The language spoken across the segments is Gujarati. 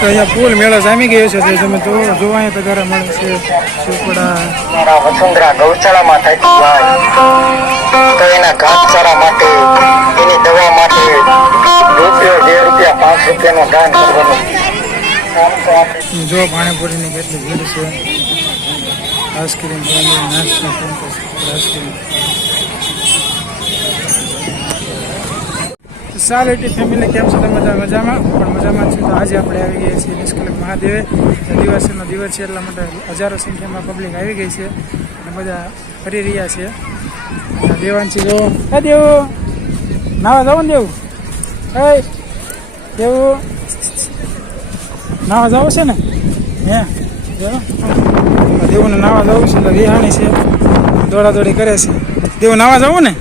તો અહીંયા ફૂલ મેળો જામી ગયો છે. તમે જોવા અહીંયા તગારા મળે છે. ચોપડા વસુંધરા ગૌશાળામાં થતી હોય તો એના ઘાસચારા માટે એની દવા માટે રૂપિયો 2 રૂપિયા 5 રૂપિયાનું દાન કરવાનું. જો પાણીપુરીની કેટલી ભીડ છે. આઈસ્ક્રીમ નાસ્તો આઈસ્ક્રીમ સારી ફેમિલી કેમ છે તમે મજામાં પણ મજામાં છે. તો આજે આપણે આવી ગયા છીએ નિષ્કલંક મહાદેવે. આદિવાસીનો દિવસ છે એટલા માટે હજારો સંખ્યામાં પબ્લિક આવી ગઈ છે અને બધા ફરી રહ્યા છે. દેવાંશી જો દેવું નાવા જવું ને દેવું દેવું નાવા જવું છે ને હે દેવું ને નાવા જવું છે એટલે વિહાણી છે દોડાદોડી કરે છે. દેવું નાવા જવું ને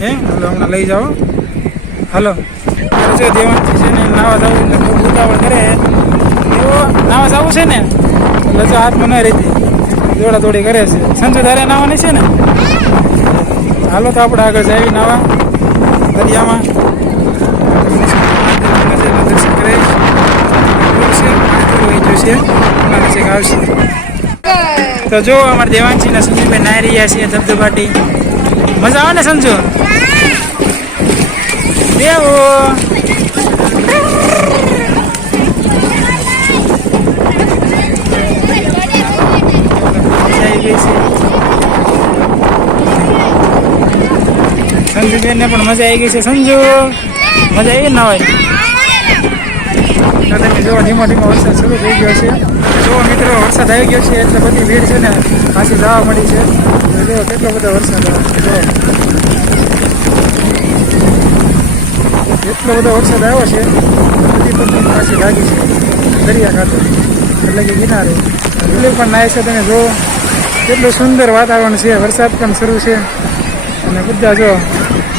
હે હાલો હમણાં લઈ જાઓ. હાલો જો દેવાંશી છે ને નાવા જવું એટલે બહુ ઉતાવળ કરે. એવું નાવા જવું છે ને એટલે જો હાથમાં ન રહેતી દોડાદોડી કરે છે. સંજુ તારે નાવાની છે ને હાલો તો આપણે આગળ જઈએ નાવા દરિયામાં. દર્શન કરે આવશે તો જો અમારા દેવાંશી ના સંજુભાઈ નાઈ રહ્યા છે ધબધબાટી. મજા આવે ને સંજુ દેવો સંજુબેન ને પણ મજા આવી ગઈ છે. સંજુ મજા આવી ના હોય તમે જો ધીમો ધીમો વરસાદ શરૂ થઈ ગયો છે. જો મિત્રો વરસાદ આવી ગયો છે એટલે બધી ભીડ છે ને પાછી જવા મળી છે. જો કેટલો બધો વરસાદ એટલો બધો વરસાદ આવ્યો છે બધી પબ્લિક પાછી લાગી છે દરિયા ખાતે એટલે કે કિનારે પેલી પણ નાય છે. તમે જો કેટલું સુંદર વાતાવરણ છે. વરસાદ પણ શરૂ છે અને બધા જો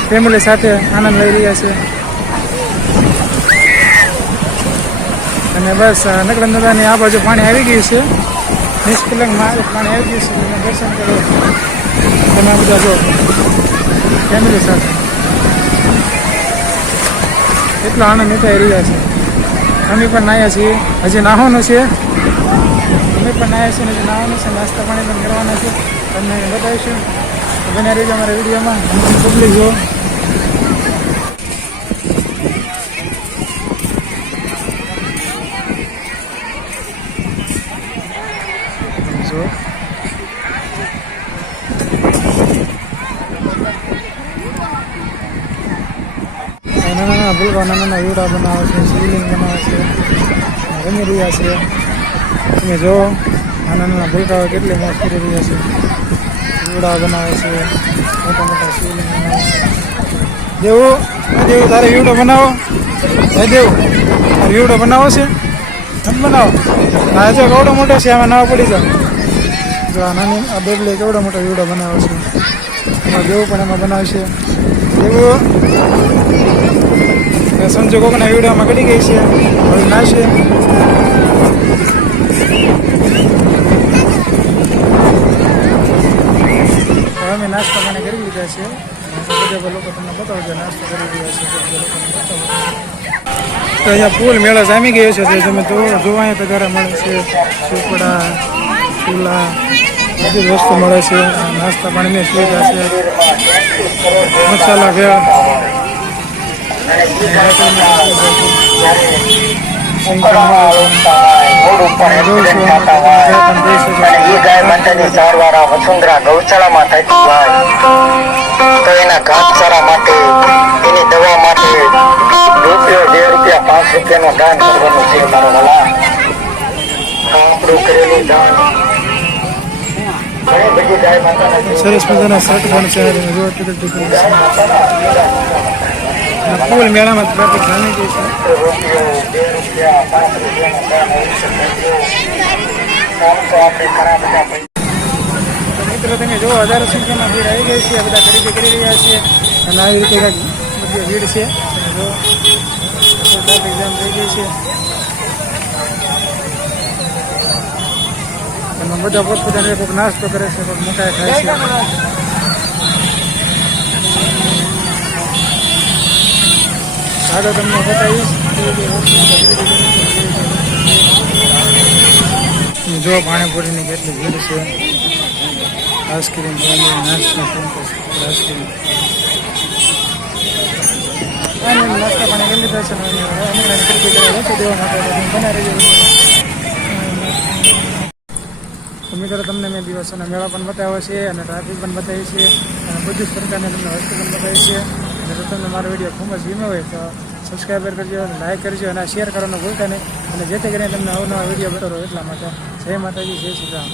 ફેમિલી સાથે આનંદ લઈ રહ્યા છે. અને બસ નકળન દાદાની આ બાજુ પાણી આવી ગયું છે. નિષ્કલંક મહાદેવ પાણી આવી ગયું છે. તમે દર્શન કરો તમે બધા જો ફેમિલી સાથે એટલો આનંદ ઉઠાઈ રહ્યા છે. અમે પણ નાહ્યા છીએ. હજી નાહવાનું છે. અમે પણ નાહ્યા છીએ હજી નાહવાનું છે. નાસ્તા પાણી પણ કરવાના છે. તમને બતાવીશું. બન્યા રહીજો અમારા વિડીયોમાં. પબ્લિક જો નાના ભૂલવા નાના વીડા બનાવે છે. શિવલિંગ બનાવે છે. રમી રહ્યા છે. તમે જો નાના નાના ભૂલકાઓ કેટલી મોજ કરી રહ્યા છે. વીડા બનાવે છે. મોટા મોટા શિવલિંગ બનાવે છે. દેવું દેવું તારે વીડો બનાવો. હે દેવું તારે વીડો બનાવો છે નથી બનાવો. હા જો કેવડો મોટો છે. આમાં નાવા પડી જાવ. જો આ નાની આ બેબલે કેવડો મોટો વીડો બનાવે છે. એમાં દેવું પણ એમાં બનાવશે. દેવું સંજુ કોકના વિડીયોમાં ગળી ગઈ છે. હવે નાશે અમે નાસ્તા મને કરી લીધા છે. બધા લોકો તમને બતાવજો નાસ્તો કરી રહ્યા છે. તો અહીંયા ફૂલ મેળો જામી ગયો છે. તમે જોવા અહીંયા તગારા મળે છે. ચોપડા ચૂલા બધી વસ્તુ મળે છે. નાસ્તા પાણીની સુવિધા છે. મસાલા ભેળ વસુંધરા ગૌશાળામાં થતી હોય તો એના ઘાસચારા માટે એની દવા માટે રૂપિયો 2 રૂપિયા 5 રૂપિયાનું દાન કરવાનું છે. મારો ભલા આપણું કરેલું દાન ઘણી બધી ગાય માતાના સરસ મજાના શર્ટ પણ છે. ફૂલ મેળામાં ટ્રાફિક જામી ગઈ છે. મિત્રો તમે જો હજારો સંખ્યામાં ભીડ આવી ગઈ છે. બધા ખરીદી કરી રહ્યા છે અને આવી રીતે કંઈક બધી ભીડ છે. જો ટ્રાફિક જામ થઈ ગઈ છે અને બધા પોતપોતાની કોઈક નાસ્તો કરે છે, કોઈક મકાઈ ખાય છે. આગળ તમને બતાવીશ જો પાણીપુરીની કેટલી ભીડ છે. આઈસ્ક્રીમ નાસ્તા આઈસ્ક્રીમ નાસ્તા પાણી કરી લીધા છે. દેવા માટે બના રહી. તો મિત્રો તમને મેં દિવસોના મેળા પણ બતાવ્યો છે અને ટ્રાફિક પણ બતાવી છે અને બધી જ પ્રકારની તમને વસ્તુ પણ બતાવી છે. અને જો તમને મારો વિડીયો ખૂબ જ ગમ્યો હોય તો સબસ્ક્રાઈબર કરજો અને લાઈક કરજો અને શેર કરવાનું ભૂલતા નહીં. અને જેથી કરીને તમને અવનવા વિડીયો બતાવો એટલા માટે જય માતાજી, જય શ્રી રામ.